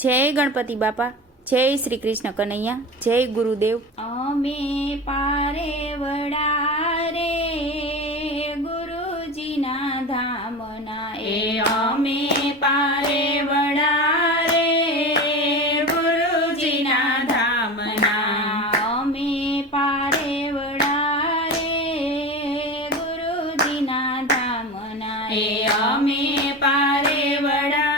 જય ગણપતિ બાપા, જય શ્રી કૃષ્ણ કનૈયા, જય ગુરુદેવ। અમે પારે વડા રે ગુરુજીના ધામના, એ અમે પારે વડા રે ગુરુજીના ધામના, અમે પારે વડા રે ગુરુજીના ધામના, એ અમે પારે વડા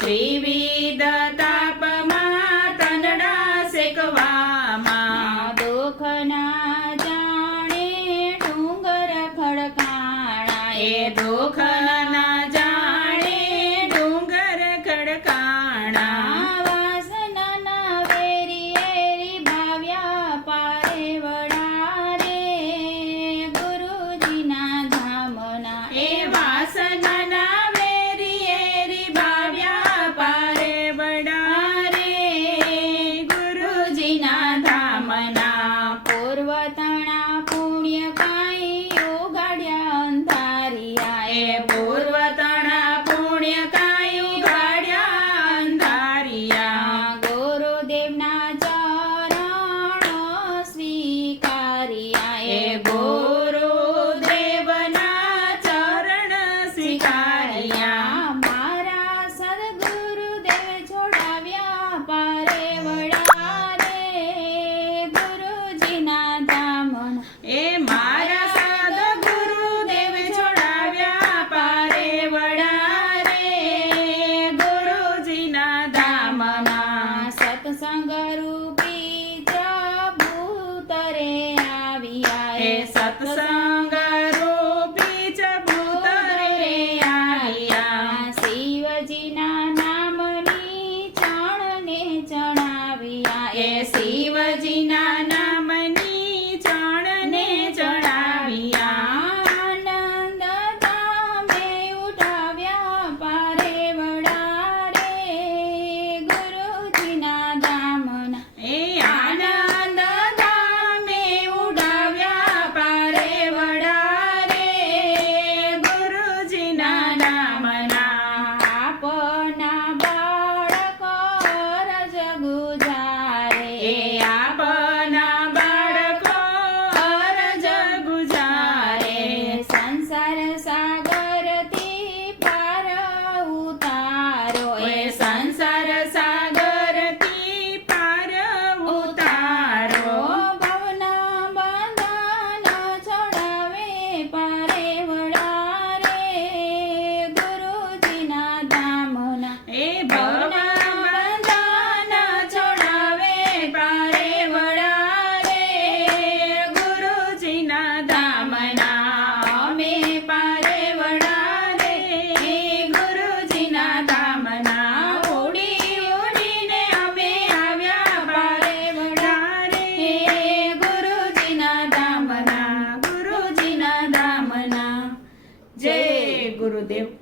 ત્રિવિધ તાપમાં તનડા શેકવામાં, દુઃખના જાણે ડુંગર ખડકાણા, એ દુઃખના જાણે ડુંગર ખડકાણા, વાસનાના વેરી એરી ભાવ્યા પારે વડા રે ગુરુજીના ધામના, એ વાસનાના સત્સંગ રૂપી ચબૂત રે આવ્યા, શિવજીના નામની ચણને ચણાવ્યા, એ શિવજીના નામની ચણને ચણાવ્યા, આનંદ ધામે ઉઠાવ્યા પારે વડા રે ગુરુજીના ધામના, એ આનંદ ધામે ઉઠાવ્યા પારે વડા રે ગુરુજીના ધામના, આપના